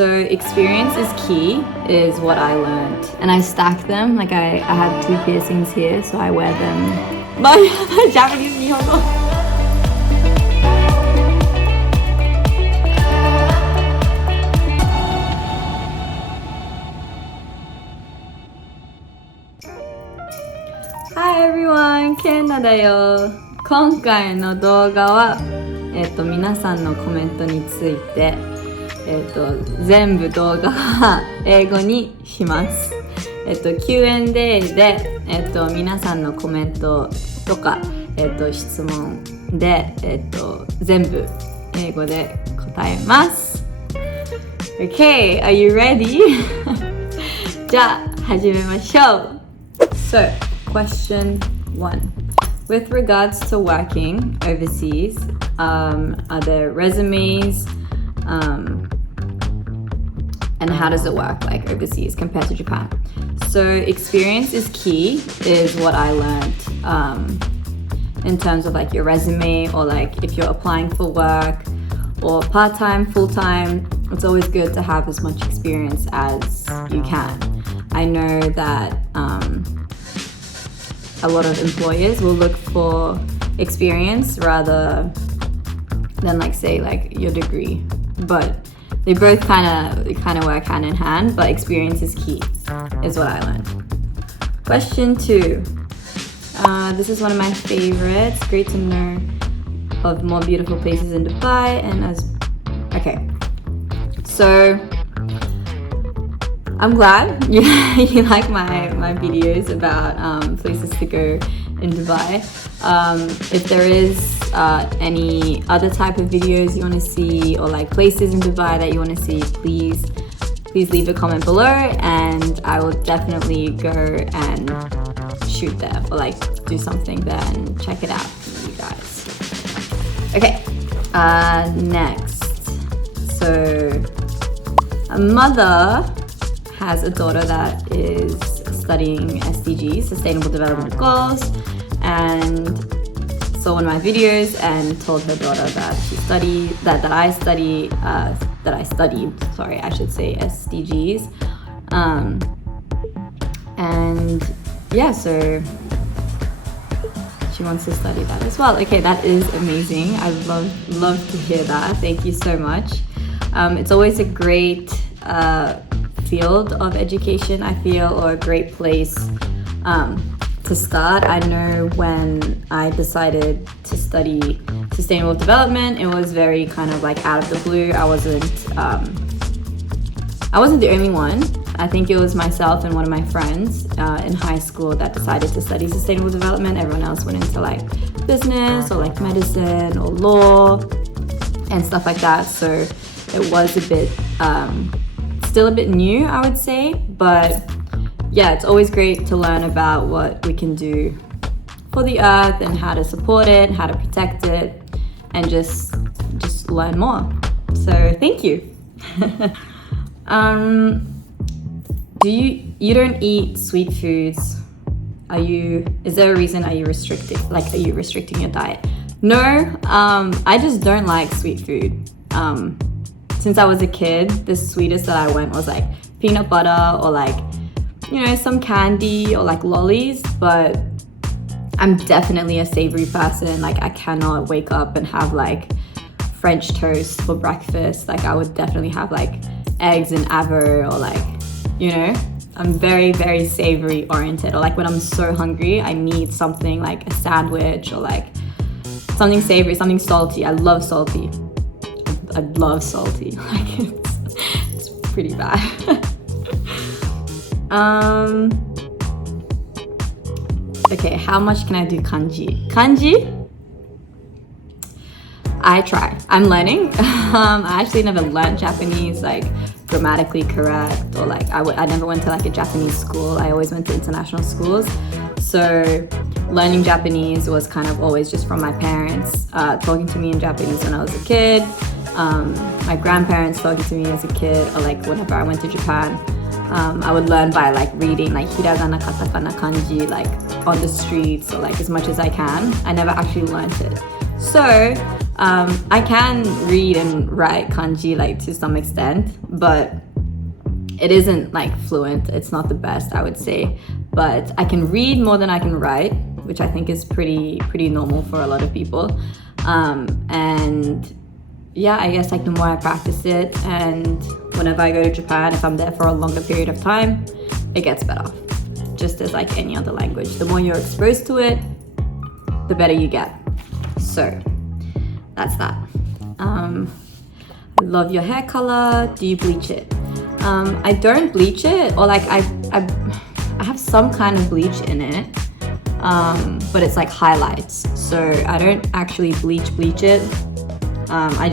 So experience is key is what I learned. And I stack them, like I have 2 piercings here, so I wear them. Japanese 日本語Hi everyone, Kayna だよ。今回の動画は、皆さんのコメントについて、全部動画は英語にします。Q&A で、皆さんのコメントとか、質問で、全部英語で答えます。Okay, are you ready? じゃあ始めましょう。So,Question 1. With regards to working overseas, are there resumes? And how does it work like overseas compared to Japan? So experience is key is what I learned in terms of like your resume or like if you're applying for work or part-time, full-time, it's always good to have as much experience as you can. I know that a lot of employers will look for experience rather than like say like your degree, but they both kind of work hand in hand, but experience is key is what I learned. Question 2. This is one of my favorites. Great to know of more beautiful places in Dubai okay, so I'm glad you like my videos about places to go in Dubai. If there is any other type of videos you want to see or like places in Dubai that you want to see, please leave a comment below and I will definitely go and shoot there or like do something there and check it out for you guys. Okay, next. So a mother has a daughter that is studying SDGs, Sustainable Development Goals, and saw one of my videos and told her daughter that I studied SDGs, and yeah, so she wants to study that as well. Okay, that is amazing. I love to hear that. Thank you so much. It's always a great field of education, I feel, or a great place to start. I know when I decided to study sustainable development, it was very kind of like out of the blue. I wasn't the only one. I think it was myself and one of my friends in high school that decided to study sustainable development. Everyone else went into like business or like medicine or law and stuff like that. So it was a bit still a bit new, I would say, but yeah, it's always great to learn about what we can do for the earth and how to support it, how to protect it, and just learn more. So thank you. You don't eat sweet foods? Is there a reason? Are you restricting your diet? No, I just don't like sweet food. Since I was a kid, the sweetest that I went was like peanut butter or like, some candy or like lollies, but I'm definitely a savory person. Like I cannot wake up and have like French toast for breakfast. Like I would definitely have like eggs and avo or like, I'm very, very savory oriented. Or like when I'm so hungry, I need something like a sandwich or like something savory, something salty. I love salty. Like it's pretty bad. Okay, how much can I do kanji? I try. I'm learning. I actually never learned Japanese like grammatically correct or like I never went to like a Japanese school. I always went to international schools. So learning Japanese was kind of always just from my parents talking to me in Japanese when I was a kid. My grandparents talking to me as a kid, or like whenever I went to Japan, I would learn by like reading like hiragana, katakana, kanji like on the streets or like as much as I can. I never actually learned it. So I can read and write kanji like to some extent, but it isn't like fluent. It's not the best, I would say, but I can read more than I can write, which I think is pretty normal for a lot of people. And yeah, I guess like the more I practice it, and whenever I go to Japan, if I'm there for a longer period of time, it gets better. Just as like any other language, the more you're exposed to it, the better you get. So that's that. I love your hair color. Do you bleach it? I don't bleach it, or like I have some kind of bleach in it, but it's like highlights, so I don't actually bleach it. I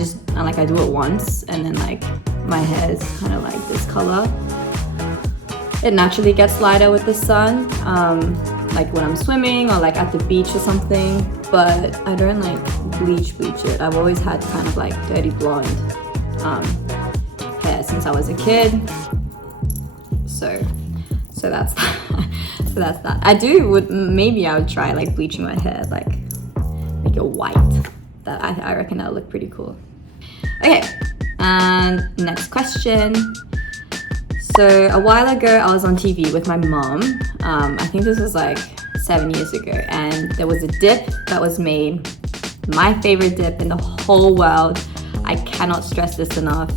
do it once, and then like my hair is kind of like this color. It naturally gets lighter with the sun, like when I'm swimming or like at the beach or something, but I don't like bleach it. I've always had kind of like dirty blonde hair since I was a kid, so that's that. So that's that. Maybe I would try like bleaching my hair, like make it white. That I reckon that'll look pretty cool. Okay, and next question. So a while ago I was on TV with my mom. I think this was like 7 years ago, and there was a dip that was made, my favorite dip in the whole world. I cannot stress this enough.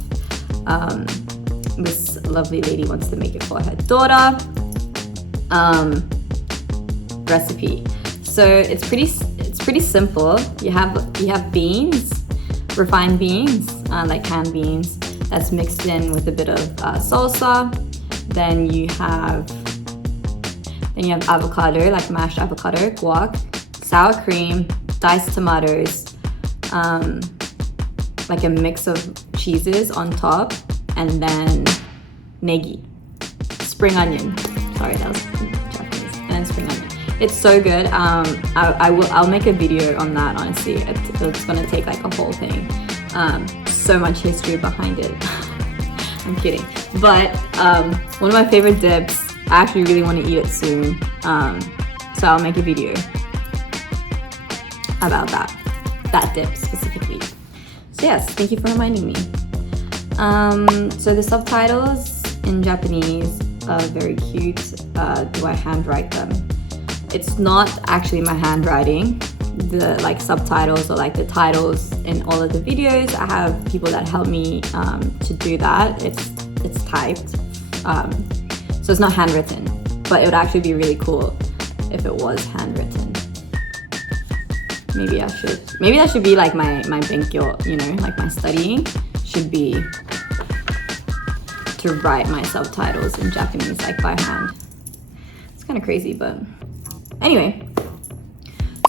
This lovely lady wants to make it for her daughter. Recipe. So it's pretty simple. You have beans, refined beans, like canned beans, that's mixed in with a bit of salsa. Then you have avocado, like mashed avocado, guac, sour cream, diced tomatoes, like a mix of cheeses on top, and then negi, spring onion. Sorry, that was Japanese. And then spring onion. It's so good. I'll make a video on that, honestly. It's gonna take like a whole thing. So much history behind it. I'm kidding. But one of my favorite dips, I actually really want to eat it soon. So I'll make a video about that dip specifically. So yes, thank you for reminding me. So the subtitles in Japanese are very cute. Do I handwrite them? It's not actually my handwriting. The like subtitles or like the titles in all of the videos, I have people that help me to do that. It's typed, so it's not handwritten, but it would actually be really cool if it was handwritten. Maybe that should be like my benkyo, you know, like my studying should be to write my subtitles in Japanese like by hand. It's kind of crazy, but anyway.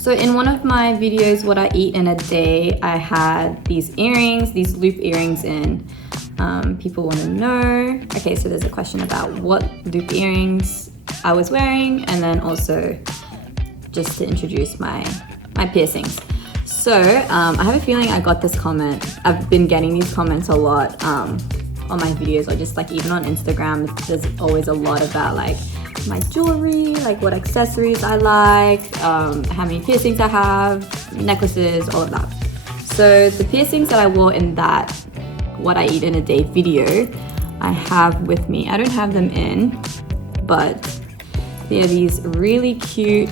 So in one of my videos, what I eat in a day, I had these earrings, these loop earrings in. People want to know. Okay, so there's a question about what loop earrings I was wearing, and then also just to introduce my piercings. So I have a feeling I got this comment. I've been getting these comments a lot on my videos, or just like even on Instagram. There's always a lot about like my jewelry, like what accessories I like, how many piercings I have, necklaces, all of that. So the piercings that I wore in that what I eat in a day video, I have with me. I don't have them in, but they're these really cute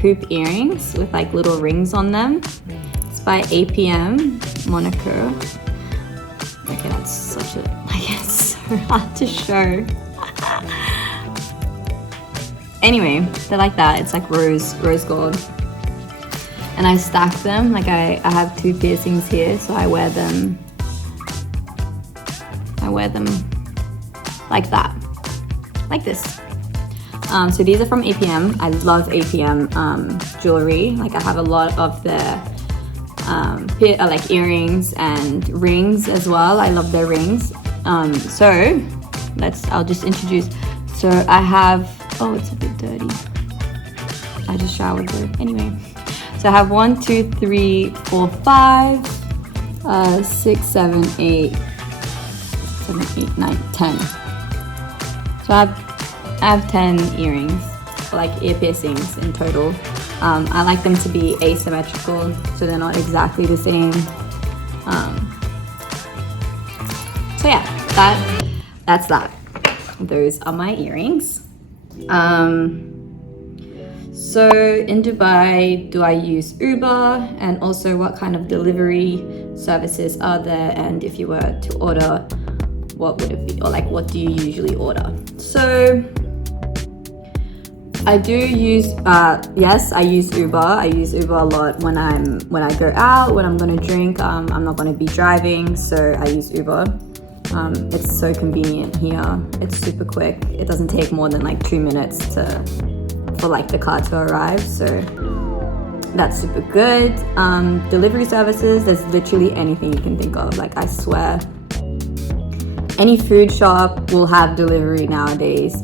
hoop earrings with like little rings on them. It's by APM Monaco. Okay, that's such a, like, it's so hard to show. Anyway, they're like that. It's like rose gold. And I stack them. Like I have two piercings here, so I wear them like that. Like this. So these are from APM. I love APM jewelry. Like I have a lot of their like earrings and rings as well. I love their rings. So I'll just introduce. So I have, oh, it's a bit dirty. I just showered there. Anyway, so I have 1, 2, 3, 4, 5, 6, 7, 8, 9, 10. So I have 10 earrings, like ear piercings in total. I like them to be asymmetrical, so they're not exactly the same. So yeah, that's that. Those are my earrings. So in Dubai, do I use Uber? And also what kind of delivery services are there? And if you were to order, what would it be? Or like, what do you usually order? So I do use, yes, I use Uber. I use Uber a lot when I go out, when I'm gonna drink. I'm not gonna be driving, so I use Uber. It's so convenient here. It's super quick. It doesn't take more than like 2 minutes for like the car to arrive, so that's super good. Delivery services, there's literally anything you can think of. Like, I swear, any food shop will have delivery nowadays.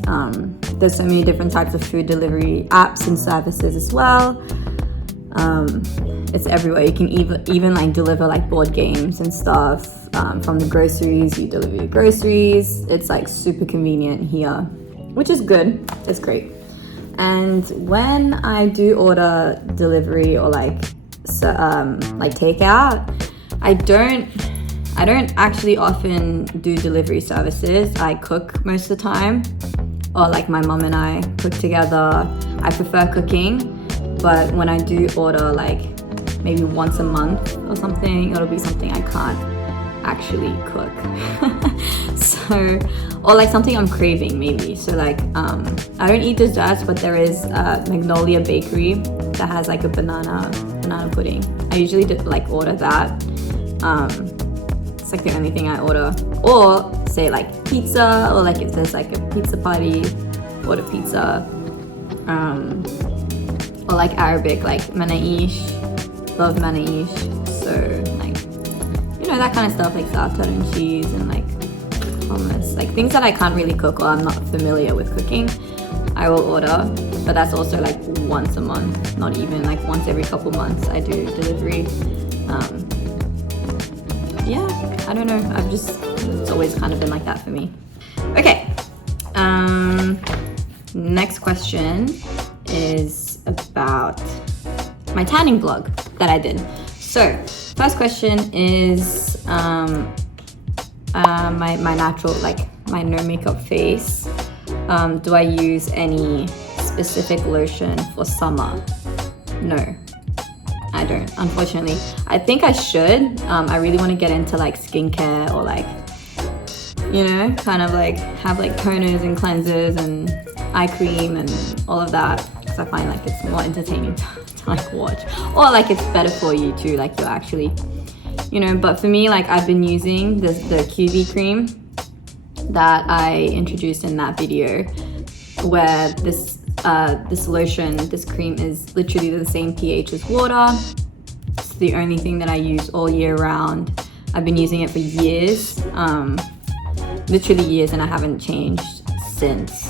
There's so many different types of food delivery apps and services as well. It's everywhere. You can even like deliver like board games and stuff. From the groceries, you deliver your groceries. It's like super convenient here, which is good. It's great. And when I do order delivery or like takeout, I don't actually often do delivery services. I cook most of the time, or like my mom and I cook together. I prefer cooking, but when I do order like maybe once a month or something, it'll be something I can't actually cook. So, or like something I'm craving maybe. So like I don't eat desserts, but there is Magnolia Bakery that has like a banana pudding. I usually like order that. It's like the only thing I order. Or say like pizza, or like if there's like a pizza party, order pizza. Or like Arabic, like manaish. Love manaish. So like, you know, that kind of stuff, like za'atar and cheese and like hummus, like things that I can't really cook or I'm not familiar with cooking, I will order. But that's also like once a month, not even like once every couple months I do delivery. Yeah, I don't know, it's always kind of been like that for me. Okay, next question is about my tanning vlog that I did. So first question is my natural, like my no makeup face. Do I use any specific lotion for summer? No, I don't, unfortunately. I think I should. I really want to get into like skincare, or like, you know, kind of like have like toners and cleansers and eye cream and all of that, because I find like it's more entertaining to like watch, or like it's better for you too, like you're actually, you know. But for me, like I've been using the QV cream that I introduced in that video, where this lotion, this cream is literally the same pH as water. It's the only thing that I use all year round. I've been using it for years, literally years, and I haven't changed since.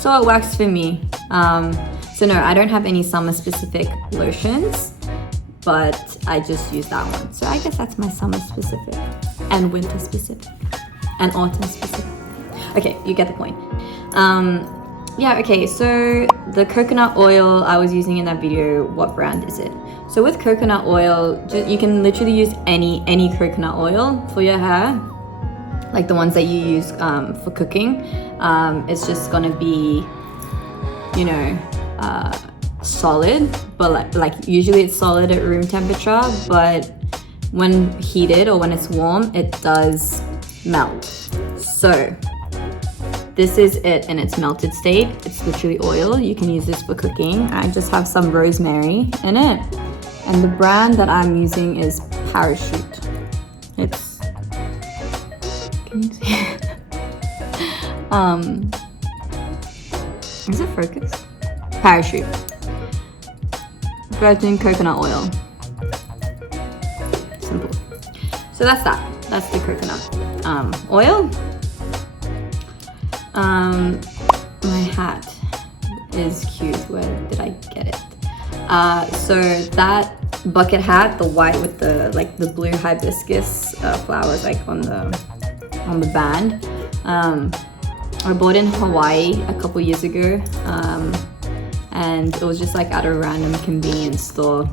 So it works for me. So no, I don't have any summer specific lotions, but I just use that one. So I guess that's my summer specific and winter specific and autumn specific. Okay, you get the point. Yeah, okay, so the coconut oil I was using in that video, what brand is it? So with coconut oil, you can literally use any coconut oil for your hair, like the ones that you use for cooking. It's just gonna be, you know, solid, but like usually it's solid at room temperature, but when heated or when it's warm, it does melt. So this is it in its melted state. It's literally oil. You can use this for cooking. I just have some rosemary in it, and the brand that I'm using is Parachute. It's, can you see it? Is it focused? Parachute virgin coconut oil. Simple. So that's that. That's the coconut oil. My hat is cute. Where did I get it? So that bucket hat, the white with the like the blue hibiscus flowers like on the band. I bought in Hawaii a couple years ago. and it was just like at a random convenience store.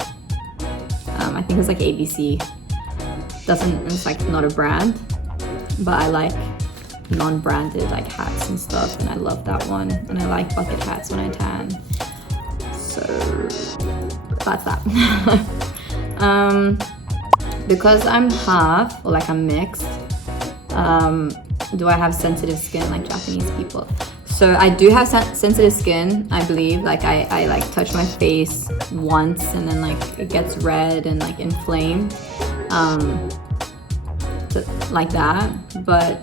I think it's like ABC. It's like not a brand, but I like non-branded like hats and stuff, and I love that one. And I like bucket hats when I tan. So that's that. Because I'm half, or like I'm mixed, do I have sensitive skin like Japanese people? So I do have sensitive skin, I believe. Like I like touch my face once and then like it gets red and like inflamed, like that. But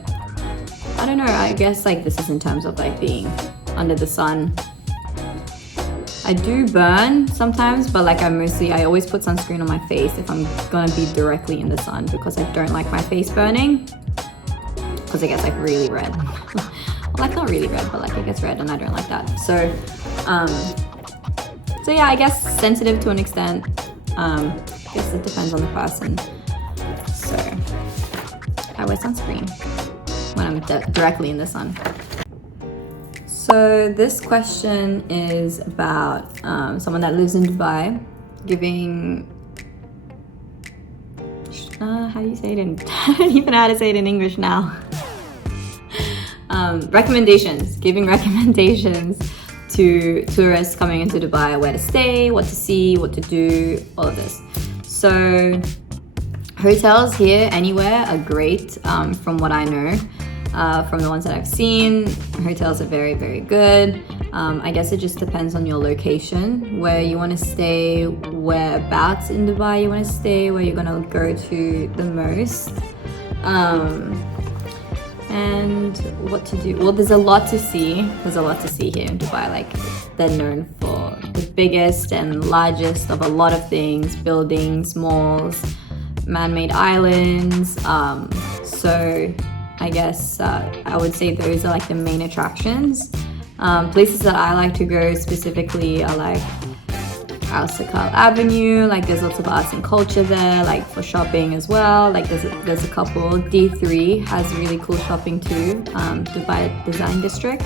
I don't know, I guess like this is in terms of like being under the sun. I do burn sometimes, but like I always put sunscreen on my face if I'm gonna be directly in the sun, because I don't like my face burning, because it gets like really red. Well, like not really red, but like it gets red and I don't like that. So yeah, I guess sensitive to an extent. I guess it depends on the person. So I wear sunscreen when I'm directly in the sun. So this question is about someone that lives in Dubai giving how do you say it in I don't even know how to say it in English now. Giving recommendations to tourists coming into Dubai, where to stay, what to see, what to do, all of this. So hotels here anywhere are great, from what I know. From the ones that I've seen, hotels are very, very good. I guess it just depends on your location, where you want to stay, whereabouts in Dubai you want to stay, where you're going to go to the most. And what to do. Well, there's a lot to see. There's a lot to see here in Dubai. Like, they're known for the biggest and largest of a lot of things: buildings, malls, man-made islands. So I guess I would say those are like the main attractions. Places that I like to go specifically are like Al-Sakal Avenue. Like, there's lots of arts and culture there, like for shopping as well. Like there's a couple. D3 has really cool shopping too, Dubai Design District.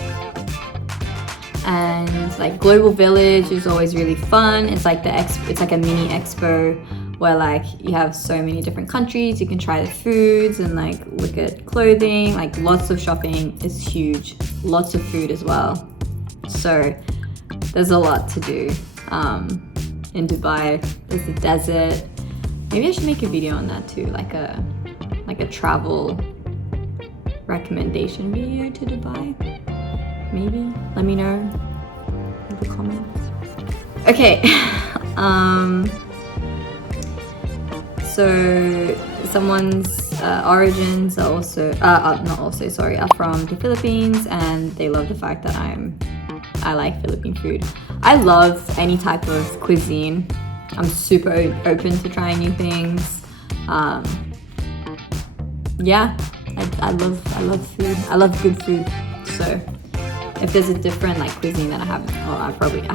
And like Global Village is always really fun. It's like it's like a mini expo where like you have so many different countries. You can try the foods and like look at clothing. Like, lots of shopping is huge. Lots of food as well. So there's a lot to do. In Dubai, there's the desert. Maybe I should make a video on that too, like a travel recommendation video to Dubai. Maybe. Let me know in the comments. Okay. So someone's origins are are from the Philippines, and they love the fact that I like Philippine food. I love any type of cuisine. I'm super open to trying new things. Yeah, I love food. I love good food. So if there's a different like cuisine that I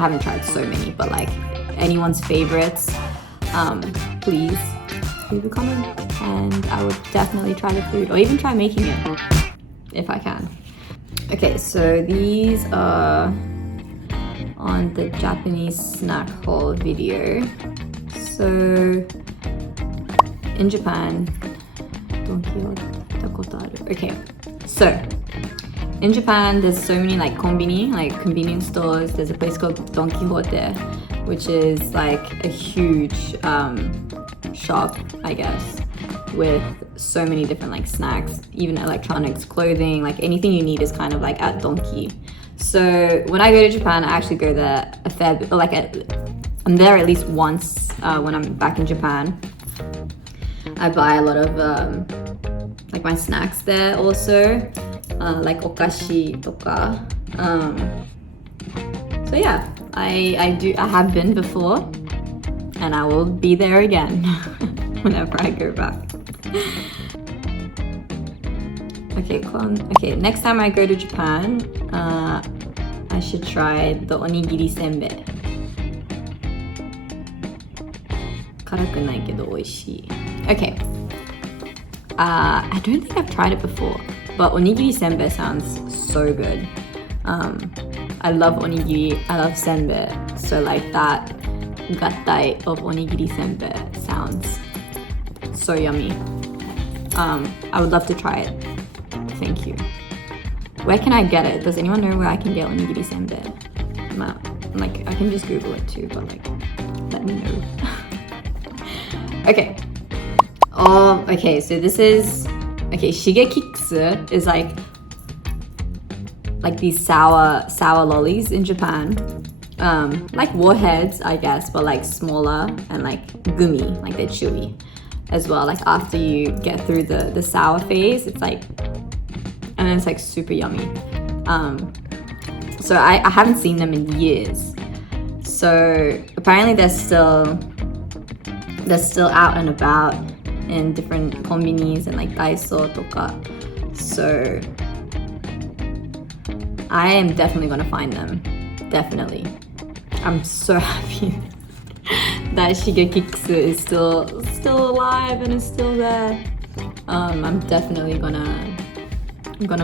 haven't tried so many, but like anyone's favorites, please leave a comment, and I would definitely try the food, or even try making it if I can. Okay, so these are on the Japanese snack haul video. So in Japan, okay, so in Japan there's so many like konbini, like convenience stores. There's a place called Don Quixote, which is like a huge shop, I guess, with so many different like snacks, even electronics, clothing, like anything you need is kind of like at Donki. So when I go to Japan, I actually go there a fair bit, like I'm there at least once when I'm back in Japan. I buy a lot of like my snacks there also, like okashi toka. So yeah, I have been before, and I will be there again whenever I go back. Okay, next time I go to Japan, I should try the onigiri seんべい. 辛くないけど美味しい. Okay. I don't think I've tried it before, but onigiri seんべい sounds so good. I love onigiri, I love senbei. So like that gattai of onigiri senbei sounds so yummy. I would love to try it. Thank you. Where can I get it? Does anyone know where I can get onigiri senbei? Like, I can just Google it too, but like, let me know. Okay. Oh, okay, so this is, okay, shige kicks is like these sour lollies in Japan. Like warheads, I guess, but like smaller and like gummy, like they're chewy as well. Like after you get through the sour phase, it's like, and then it's like super yummy. So I haven't seen them in years. So apparently they're still out and about in different konbinis and like daiso toka. So I am definitely gonna find them. Definitely. I'm so happy that Shige Kicks is still alive and is still there. I'm definitely gonna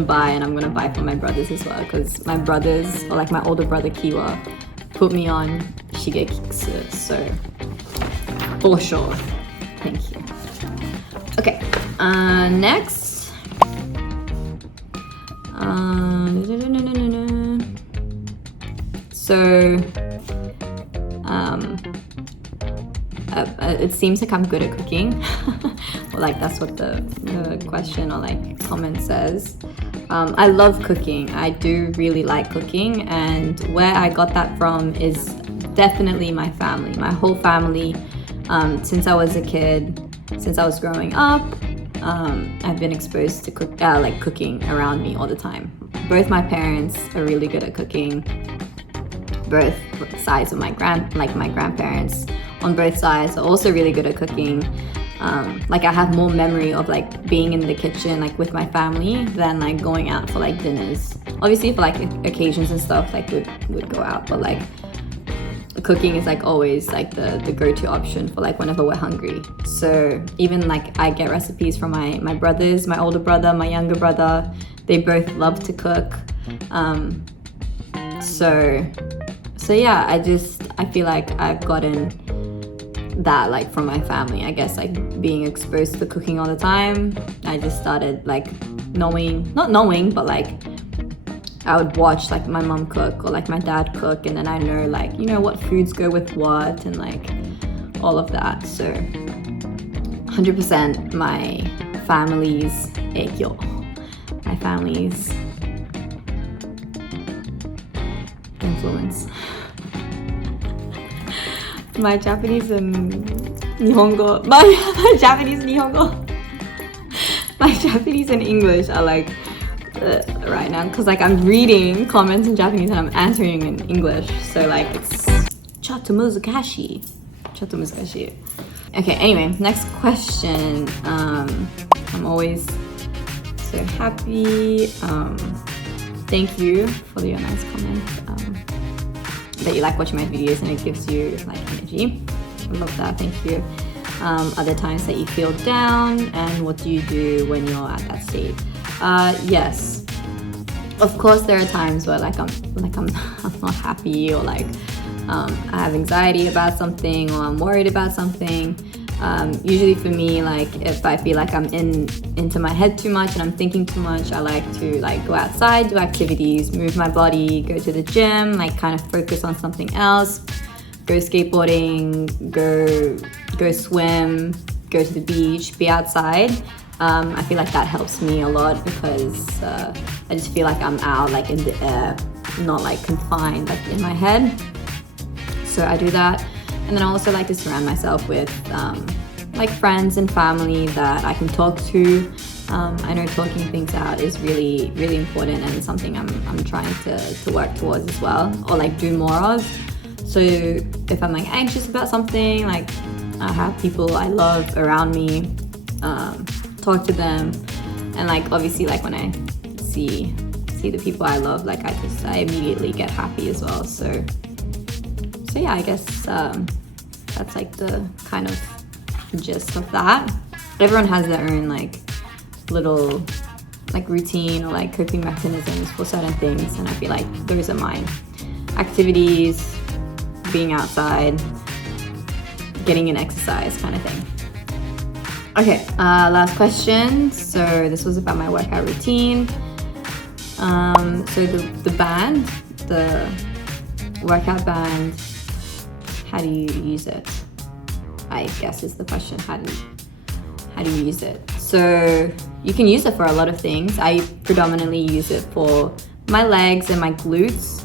buy, and I'm gonna buy for my brothers as well, because my brothers, or like my older brother Kiwa, put me on Shige Kicks, so for sure. Thank you. Okay, next. So it seems like I'm good at cooking. Or like that's what the question or like comment says. I love cooking. I do really like cooking, and where I got that from is definitely my family. My whole family, since I was a kid, since I was growing up, I've been exposed to cooking around me all the time. Both my parents are really good at cooking. Both sides of my grandparents on both sides are also really good at cooking. Like I have more memory of like being in the kitchen like with my family than like going out for like dinners. Obviously for like occasions and stuff like would go out, but like cooking is like always like the go-to option for like whenever we're hungry. So even like I get recipes from my brothers, my older brother, my younger brother. They both love to cook. So yeah, I feel like I've gotten that like from my family. I guess like being exposed to cooking all the time, I just started like not knowing, but like I would watch like my mom cook or like my dad cook, and then I know like, you know, what foods go with what and like all of that. So 100% my family's eikyo, my family's influence. My Japanese and Nihongo, my Japanese and English are like right now, because like I'm reading comments in Japanese and I'm answering in English, so like it's chatto muzukashi. Okay, anyway, next question. I'm always so happy. Thank you for your nice comment. That you like watching my videos and it gives you like energy. I love that, thank you. Other times that you feel down, and what do you do when you're at that state? Yes, of course there are times where like I'm not happy, or like I have anxiety about something, or I'm worried about something. Usually for me, like if I feel like I'm into my head too much and I'm thinking too much, I like to like go outside, do activities, move my body, go to the gym, like kind of focus on something else, go skateboarding, go swim, go to the beach, be outside. I feel like that helps me a lot, because I just feel like I'm out like in the air, not like confined like in my head. So I do that. And then I also like to surround myself with like friends and family that I can talk to. I know talking things out is really, really important, and something I'm trying to work towards as well, or like do more of. So if I'm like anxious about something, like I have people I love around me, talk to them, and like obviously like when I see the people I love, like I immediately get happy as well. So yeah, I guess that's like the kind of gist of that. Everyone has their own like little like routine or like coping mechanisms for certain things, and I feel like those are mine. activities, being outside, getting an exercise kind of thing. Okay, last question. So this was about my workout routine. So the band, the workout band, how do you use it? I guess is the question. How do you use it? So you can use it for a lot of things. I predominantly use it for my legs and my glutes.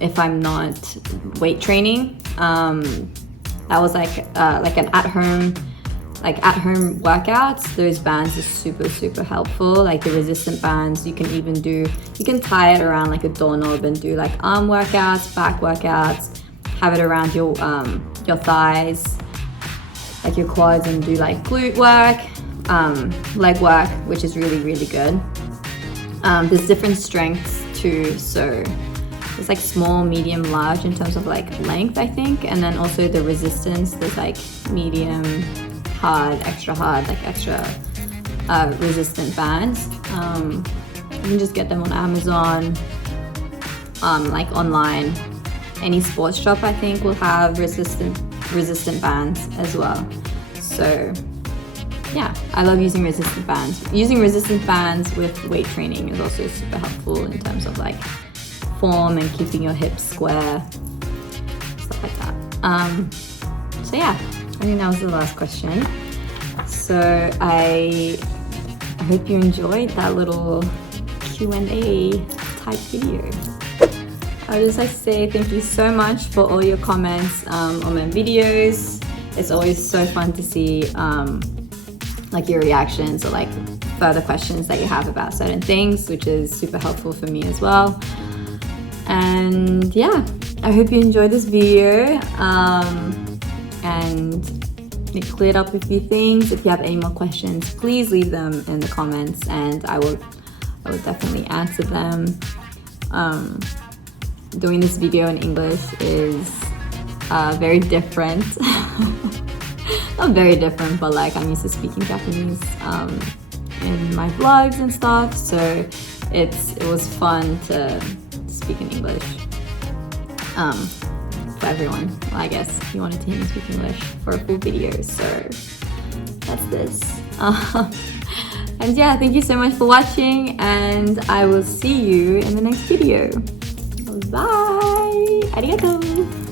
If I'm not weight training, that was like an at-home workouts. Those bands are super helpful. Like the resistant bands, you can tie it around like a doorknob and do like arm workouts, back workouts, have it around your thighs, like your quads, and do like glute work, leg work, which is really good. There's different strengths too, so it's like small, medium, large in terms of like length, I think, and then also the resistance. There's like medium, hard, like extra resistant bands. You can just get them on Amazon, like online. Any sports shop I think will have resistant bands as well. So yeah, I love using resistant bands. Using resistant bands with weight training is also super helpful in terms of like form and keeping your hips square, stuff like that. So yeah, I think that was the last question. So I hope you enjoyed that little Q&A type video. I would just like to say thank you so much for all your comments on my videos. It's always so fun to see like your reactions or like further questions that you have about certain things, which is super helpful for me as well. And yeah, I hope you enjoyed this video and it cleared up a few things. If you have any more questions, please leave them in the comments and I will definitely answer them. Doing this video in English is very different. Not very different, but like I'm used to speaking Japanese in my vlogs and stuff, so it was fun to speak in English for everyone. Well, I guess you wanted to hear me speak English for a full video, so that's this. And yeah, thank you so much for watching and I will see you in the next video. Bye! Arigato!